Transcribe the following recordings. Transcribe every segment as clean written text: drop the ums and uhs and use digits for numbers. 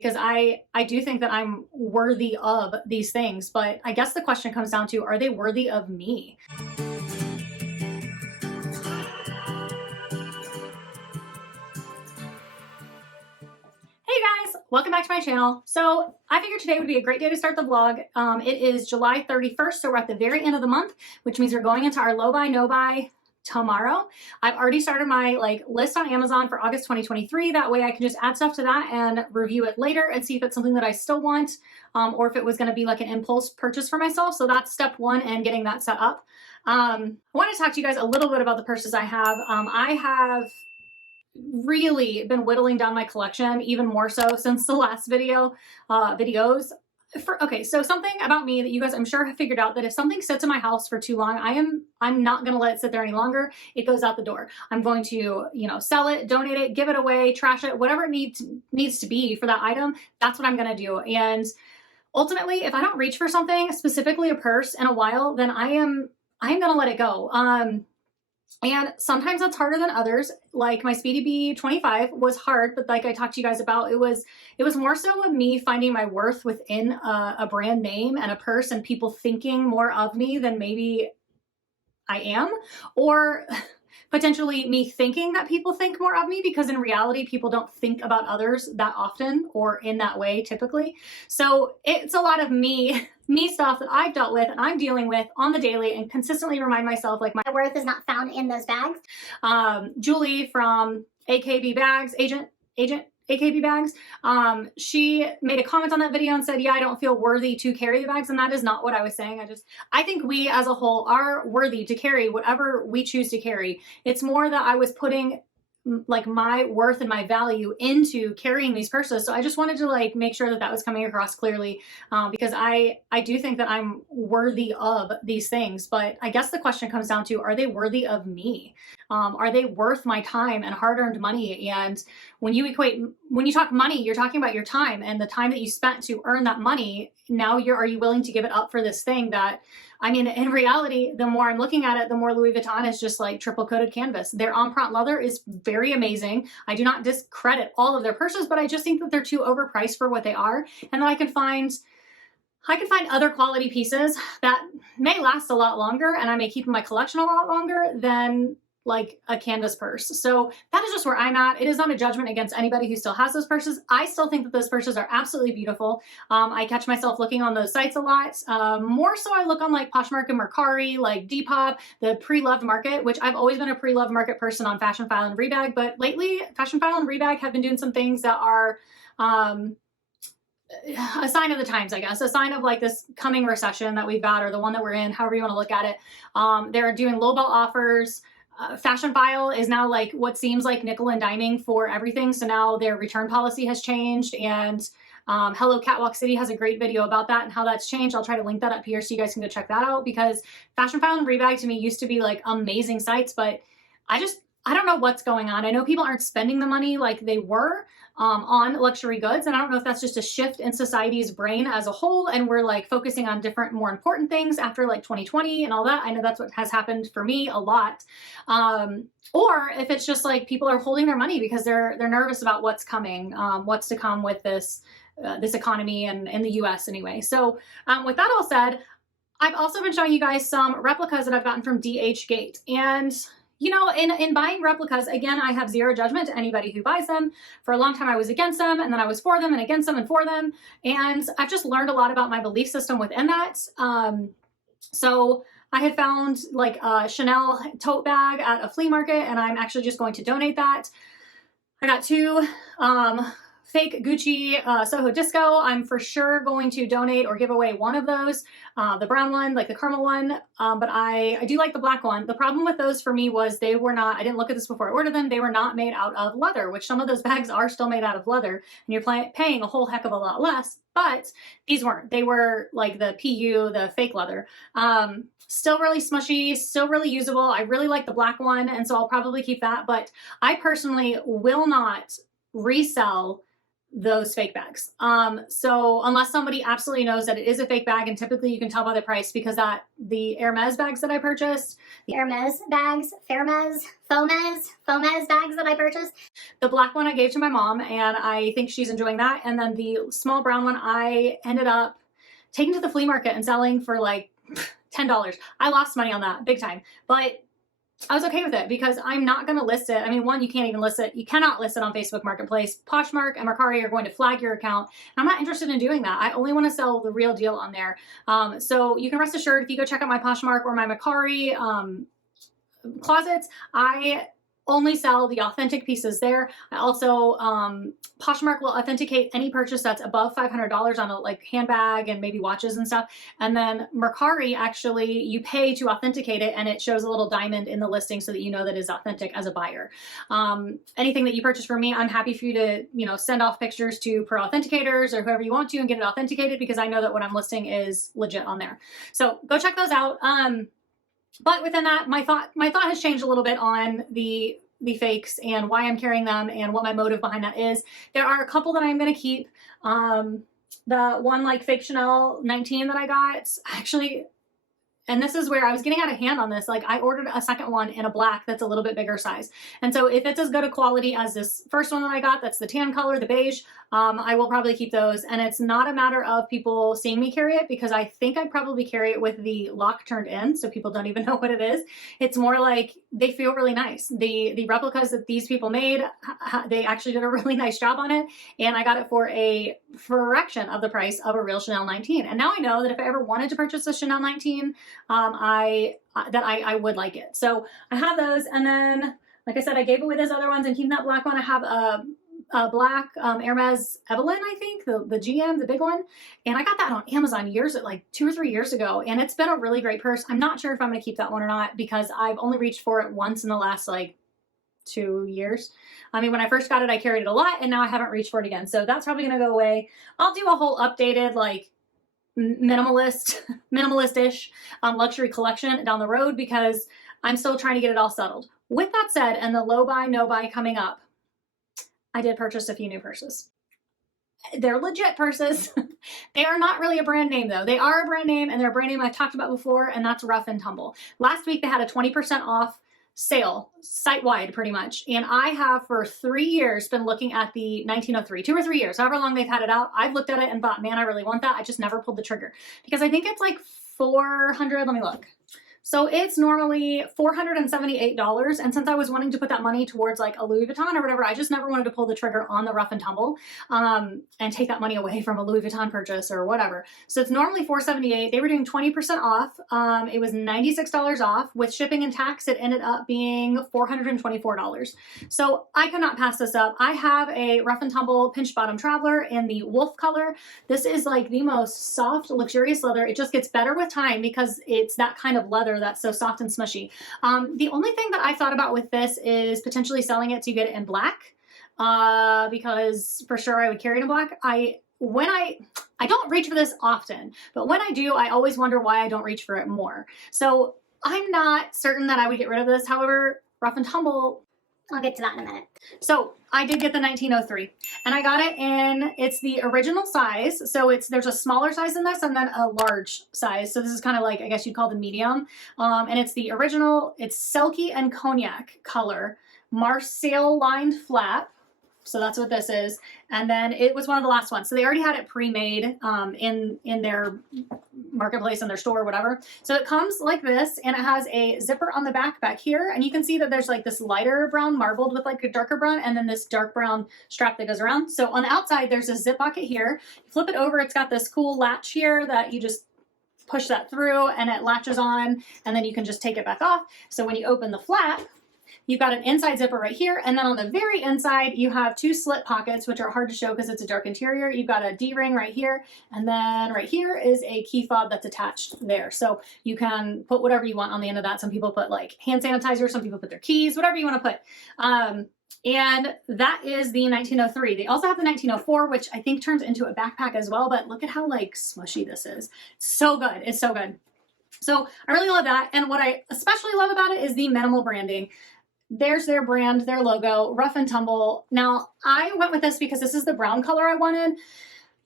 because I do think that I'm worthy of these things, but I guess the question comes down to, are they worthy of me? Hey guys, welcome back to my channel. So I figured today would be a great day to start the vlog. It is July 31st, so we're at the very end of the month, which means we're going into our low buy, no buy tomorrow. I've already started my list on Amazon for August 2023. That way I can just add stuff to that and review it later and see if it's something that I still want, or if it was going to be like an impulse purchase for myself. So that's step one and getting that set up. I want to talk to you guys a little bit about the purses I have. I have really been whittling down my collection even more so since the last videos. Okay, so something about me that you guys I'm sure have figured out, that if something sits in my house for too long, I'm not going to let it sit there any longer. It goes out the door. I'm going to, sell it, donate it, give it away, trash it, whatever it needs to be for that item. That's what I'm going to do. And ultimately, if I don't reach for something, specifically a purse, in a while, then I am going to let it go. And sometimes that's harder than others. Like my Speedy Bee 25 was hard, but like I talked to you guys about, it was more so of me finding my worth within a brand name and a purse, and people thinking more of me than maybe I am, or potentially me thinking that people think more of me, because in reality, people don't think about others that often or in that way typically. So it's a lot of me stuff that I've dealt with and I'm dealing with on the daily, and consistently remind myself like my worth is not found in those bags. Julie from AKB Bags, agent AKB Bags, she made a comment on that video and said, yeah, I don't feel worthy to carry the bags. And that is not what I was saying. I think we as a whole are worthy to carry whatever we choose to carry. It's more that I was putting like my worth and my value into carrying these purses. So I just wanted to make sure that that was coming across clearly, because I do think that I'm worthy of these things. But I guess the question comes down to, are they worthy of me? Are they worth my time and hard-earned money? And when you talk money, you're talking about your time and the time that you spent to earn that money. Now are you willing to give it up for this thing that, I mean, in reality, the more I'm looking at it, the more Louis Vuitton is just like triple coated canvas. Their empreinte leather is very amazing. I do not discredit all of their purses, but I just think that they're too overpriced for what they are. And that I can find other quality pieces that may last a lot longer, and I may keep in my collection a lot longer than like a canvas purse. So that is just where I'm at. It is not a judgment against anybody who still has those purses. I still think that those purses are absolutely beautiful. I catch myself looking on those sites a lot. More so I look on like Poshmark and Mercari, like Depop, the pre-loved market, which I've always been a pre-loved market person on Fashion File and Rebag, but lately Fashion File and Rebag have been doing some things that are a sign of the times, I guess, a sign of like this coming recession that we've got, or the one that we're in, however you want to look at it. They're doing lowball offers. Fashion File is now like what seems like nickel and diming for everything. So now their return policy has changed, and Hello Catwalk City has a great video about that and how that's changed. I'll try to link that up here so you guys can go check that out, because Fashion File and Rebag to me used to be like amazing sites, but I don't know what's going on. I know people aren't spending the money like they were on luxury goods. And I don't know if that's just a shift in society's brain as a whole, and we're like focusing on different, more important things after like 2020 and all that. I know that's what has happened for me a lot. Or if it's just like people are holding their money because they're nervous about what's coming, what's to come with this economy and in the US anyway. So with that all said, I've also been showing you guys some replicas that I've gotten from DH Gate. And in buying replicas, again, I have zero judgment to anybody who buys them. For a long time, I was against them, and then I was for them and against them and for them. And I've just learned a lot about my belief system within that. So I had found like a Chanel tote bag at a flea market, and I'm actually just going to donate that. I got two fake Gucci Soho Disco. I'm for sure going to donate or give away one of those, the brown one, like the caramel one, but I do like the black one. The problem with those for me was they were not, I didn't look at this before I ordered them, they were not made out of leather, which some of those bags are still made out of leather, and you're paying a whole heck of a lot less, but these weren't. They were like the PU, the fake leather. Still really smushy, still really usable. I really like the black one, and so I'll probably keep that, but I personally will not resell those fake bags. So unless somebody absolutely knows that it is a fake bag, and typically you can tell by the price because the Hermes bags that I purchased, The Hermes bags, Fomes bags that I purchased. the black one I gave to my mom, and I think she's enjoying that. And then the small brown one I ended up taking to the flea market and selling for like $10. I lost money on that big time, but I was okay with it because I'm not going to list it. I mean, one, you can't even list it. You cannot list it on Facebook Marketplace. Poshmark and Mercari are going to flag your account. And I'm not interested in doing that. I only want to sell the real deal on there. So you can rest assured if you go check out my Poshmark or my Mercari closets, I only sell the authentic pieces there. I also, Poshmark will authenticate any purchase that's above $500 on a like handbag and maybe watches and stuff. And then Mercari, actually, you pay to authenticate it and it shows a little diamond in the listing so that you know that it's authentic as a buyer. Anything that you purchase from me, I'm happy for you to, you know, send off pictures to pro authenticators or whoever you want to and get it authenticated because I know that what I'm listing is legit on there. So go check those out. But within that, my thought has changed a little bit on the fakes and why I'm carrying them and what my motive behind that is. There are a couple that I'm going to keep. The one like fake Chanel 19 that I got, actually, and this is where I was getting out of hand on this. Like I ordered a second one in a black that's a little bit bigger size. And so if it's as good a quality as this first one that I got, that's the tan color, the beige, I will probably keep those. And it's not a matter of people seeing me carry it because I think I'd probably carry it with the lock turned in so people don't even know what it is. It's more like they feel really nice. The replicas that these people made, they actually did a really nice job on it. And I got it for a fraction of the price of a real Chanel 19. And now I know that if I ever wanted to purchase a Chanel 19, I would like it. So I have those. And then, like I said, I gave away those other ones and keeping that black one. I have a black Hermes Evelyn, I think, the GM, the big one. And I got that on Amazon like 2 or 3 years ago. And it's been a really great purse. I'm not sure if I'm going to keep that one or not because I've only reached for it once in the last like 2 years. I mean, when I first got it, I carried it a lot and now I haven't reached for it again. So that's probably going to go away. I'll do a whole updated, like minimalist-ish luxury collection down the road because I'm still trying to get it all settled. With that said, and the low buy, no buy coming up, I did purchase a few new purses. They're legit purses. They are not really a brand name though. They are a brand name and they're a brand name I've talked about before, and that's Rough Tumble. Last week they had a 20% off sale site-wide pretty much. And I have for 3 years been looking at the 1903, 2 or 3 years, however long they've had it out. I've looked at it and thought, man, I really want that. I just never pulled the trigger because I think it's like 400. Let me look. So it's normally $478. And since I was wanting to put that money towards like a Louis Vuitton or whatever, I just never wanted to pull the trigger on the Rough Tumble and take that money away from a Louis Vuitton purchase or whatever. So it's normally $478. They were doing 20% off. It was $96 off. With shipping and tax, it ended up being $424. So I cannot pass this up. I have a Rough Tumble pinch bottom traveler in the wolf color. This is like the most soft, luxurious leather. It just gets better with time because it's that kind of leather that's so soft and smushy. The only thing that I thought about with this is potentially selling it to get it in black because for sure I would carry it in black. I don't reach for this often, but when I do, I always wonder why I don't reach for it more. So I'm not certain that I would get rid of this. However, Rough Tumble, I'll get to that in a minute. So I did get the 1903 and I got it in, it's the original size. So there's a smaller size in this and then a large size. So this is kind of like, I guess you'd call the medium. And it's the original, it's Selkie and Cognac color, Marseille lined flap. So that's what this is. And then it was one of the last ones. So they already had it pre-made in their marketplace, in their store, whatever. So it comes like this and it has a zipper on the back here. And you can see that there's like this lighter brown marbled with like a darker brown and then this dark brown strap that goes around. So on the outside, there's a zip pocket here. You flip it over, it's got this cool latch here that you just push that through and it latches on and then you can just take it back off. So when you open the flap, you've got an inside zipper right here, and then on the very inside, you have 2 slit pockets, which are hard to show because it's a dark interior. You've got a D-ring right here, and then right here is a key fob that's attached there. So you can put whatever you want on the end of that. Some people put like hand sanitizer, some people put their keys, whatever you want to put. And that is the 1903. They also have the 1904, which I think turns into a backpack as well, but look at how like smushy this is. It's so good. It's so good. So I really love that. And what I especially love about it is the minimal branding. There's their brand, their logo, Rough Tumble. Now, I went with this because this is the brown color I wanted.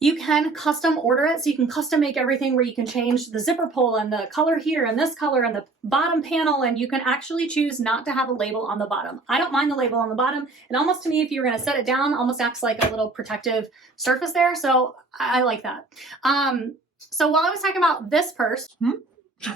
You can custom order it, so you can custom make everything where you can change the zipper pull and the color here and this color and the bottom panel, and you can actually choose not to have a label on the bottom. I don't mind the label on the bottom. It almost, to me, if you were going to set it down, almost acts like a little protective surface there, so I like that. So while I was talking about this purse, when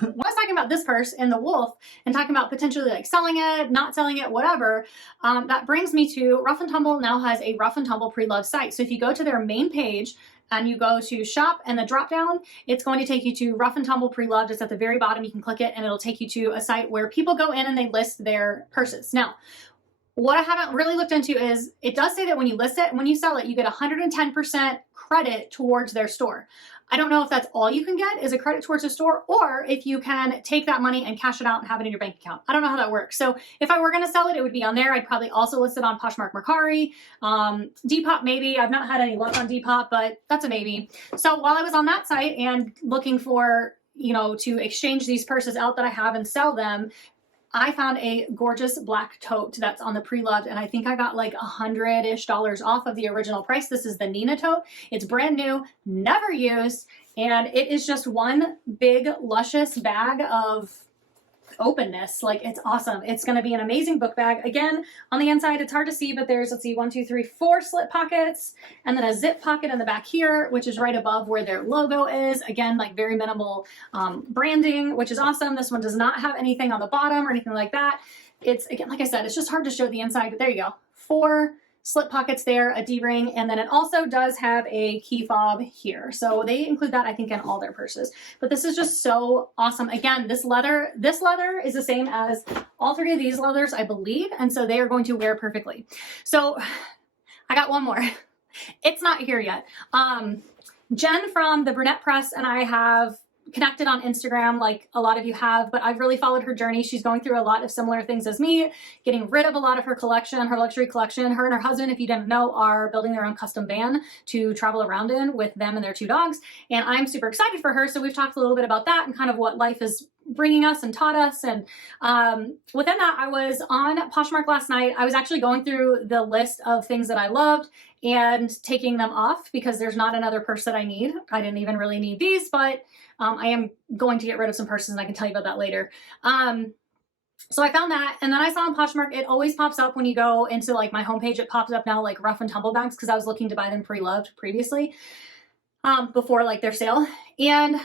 I was talking about this purse in the Wolf and talking about potentially like selling it, not selling it, whatever, that brings me to Rough Tumble now has a Rough Tumble pre-loved site. So if you go to their main page and you go to shop and the drop down, it's going to take you to Rough Tumble pre-loved. It's at the very bottom. You can click it and it'll take you to a site where people go in and they list their purses. Now, what I haven't really looked into is it does say that when you list it and when you sell it, you get 110% credit towards their store. I don't know if that's all you can get is a credit towards the store, or if you can take that money and cash it out and have it in your bank account. I don't know how that works. So if I were going to sell it, it would be on there. I'd probably also list it on Poshmark Mercari, Depop maybe. I've not had any luck on Depop, but that's a maybe. So while I was on that site and looking for, you know, to exchange these purses out that I have and sell them, I found a gorgeous black tote that's on the pre-loved, and I think I got like $100-ish off of the original price. This is the Nina tote. It's brand new, never used, and it is just one big luscious bag of openness. Like, it's awesome. It's going to be an amazing book bag. Again, on the inside, it's hard to see, but there's, let's see, 1, 2, 3, 4 slip pockets, and then a zip pocket in the back here, which is right above where their logo is. Again, like very minimal branding, which is awesome. This one does not have anything on the bottom or anything like that. It's, again, like I said, it's just hard to show the inside, but there you go. 4 slip pockets there, a D-ring, and then it also does have a key fob here. So they include that, I think, in all their purses. But this is just so awesome. Again, this leather is the same as all 3 of these leathers, I believe, and so they are going to wear perfectly. So I got one more. It's not here yet. Jen from the Brunette Press and I have connected on Instagram like a lot of you have, but I've really followed her journey. She's going through a lot of similar things as me, getting rid of a lot of her collection, her luxury collection. Her and her husband, if you didn't know, are building their own custom van to travel around in with them and their 2 dogs. And I'm super excited for her. So we've talked a little bit about that and kind of what life is bringing us and taught us. And within that, I was on Poshmark last night. I was actually going through the list of things that I loved and taking them off because there's not another purse that I need. I didn't even really need these, but I am going to get rid of some purses and I can tell you about that later. So I found that, and then I saw on Poshmark, it always pops up when you go into like my homepage, it pops up now like Rough Tumble bags because I was looking to buy them pre-loved previously before like their sale. And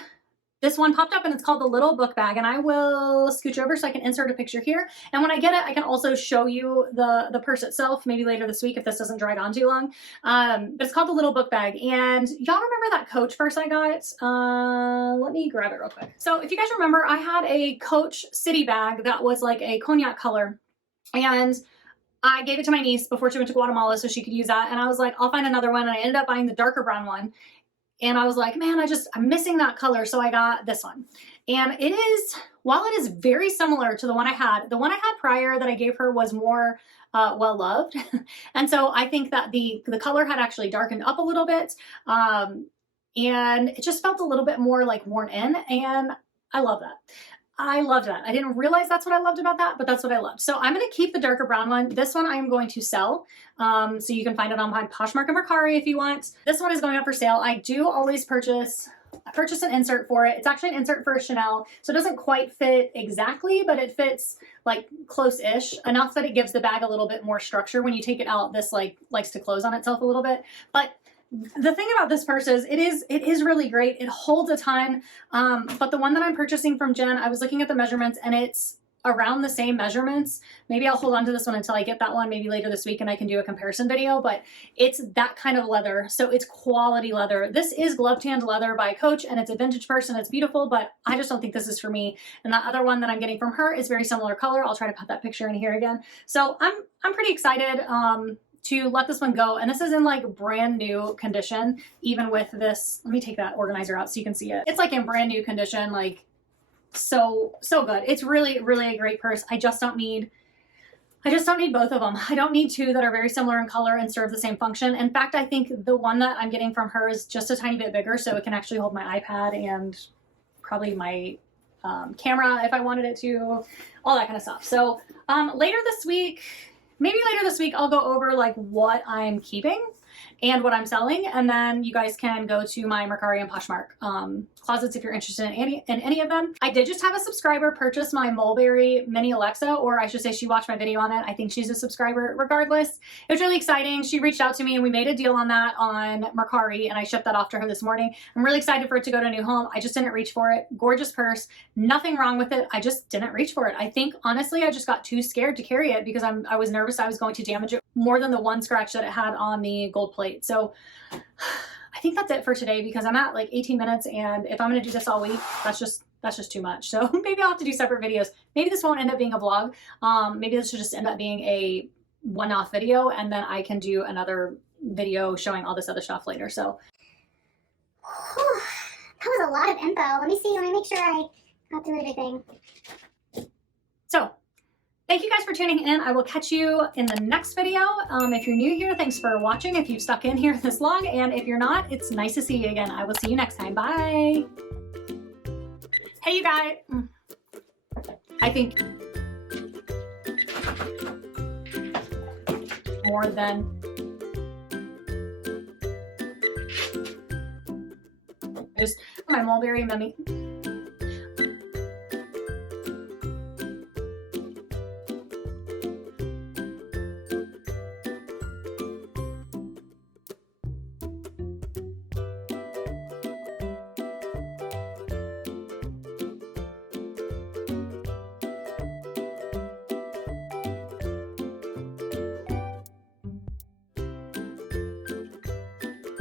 this one popped up and it's called the Little Book Bag, and I will scooch over so I can insert a picture here. And when I get it, I can also show you the purse itself, maybe later this week if this doesn't drag on too long. But it's called the Little Book Bag. And y'all remember that Coach purse I got? Let me grab it real quick. So if you guys remember, I had a Coach City bag that was like a cognac color. And I gave it to my niece before she went to Guatemala so she could use that. And I was like, I'll find another one. And I ended up buying the darker brown one. And I was like, man, I'm missing that color. So I got this one. And it is, while it is very similar to the one I had prior that I gave her was more well-loved. And so I think that the color had actually darkened up a little bit. And it just felt a little bit more like worn in. And I love that. I loved that. I didn't realize that's what I loved about that, but that's what I loved. So I'm going to keep the darker brown one. This one I am going to sell. So you can find it on my Poshmark and Mercari if you want. This one is going up for sale. I do always purchase an insert for it. It's actually an insert for a Chanel. So it doesn't quite fit exactly, but it fits like close-ish enough that it gives the bag a little bit more structure. When you take it out, this like likes to close on itself a little bit. But the thing about this purse is it is really great. It holds a ton. But the one that I'm purchasing from Jen, I was looking at the measurements and it's around the same measurements. Maybe I'll hold on to this one until I get that one, maybe later this week, and I can do a comparison video, but it's that kind of leather. So it's quality leather. This is glove tanned leather by Coach, and it's a vintage purse and it's beautiful, but I just don't think this is for me. And that other one that I'm getting from her is very similar color. I'll try to put that picture in here again. So I'm pretty excited to let this one go. And this is in like brand new condition, even with this. Let me take that organizer out so you can see it. It's like in brand new condition, like so good. It's really, really a great purse. I just don't need both of them. I don't need 2 that are very similar in color and serve the same function. In fact, I think the one that I'm getting from her is just a tiny bit bigger, so it can actually hold my iPad and probably my camera if I wanted it to, all that kind of stuff. So later this week, maybe later this week, I'll go over like what I'm keeping and what I'm selling, and then you guys can go to my Mercari and Poshmark closets if you're interested in any of them. I did just have a subscriber purchase my Mulberry Mini Alexa, or I should say she watched my video on it. I think she's a subscriber regardless. It was really exciting. She reached out to me and we made a deal on that on Mercari, and I shipped that off to her this morning. I'm really excited for it to go to a new home. I just didn't reach for it. Gorgeous purse, nothing wrong with it. I just didn't reach for it. I think honestly I just got too scared to carry it because I was nervous I was going to damage it more than the one scratch that it had on the gold plate. So I think that's it for today because I'm at like 18 minutes, and if I'm going to do this all week, that's just too much. So maybe I'll have to do separate videos. Maybe this won't end up being a vlog. Maybe this should just end up being a one-off video, and then I can do another video showing all this other stuff later. So that was a lot of info. Let me make sure I got through everything. So thank you guys for tuning in. I will catch you in the next video. If you're new here, thanks for watching. If you've stuck in here this long, and if you're not, it's nice to see you again. I will see you next time. Bye. Hey, you guys. I think more than just my Mulberry Mini.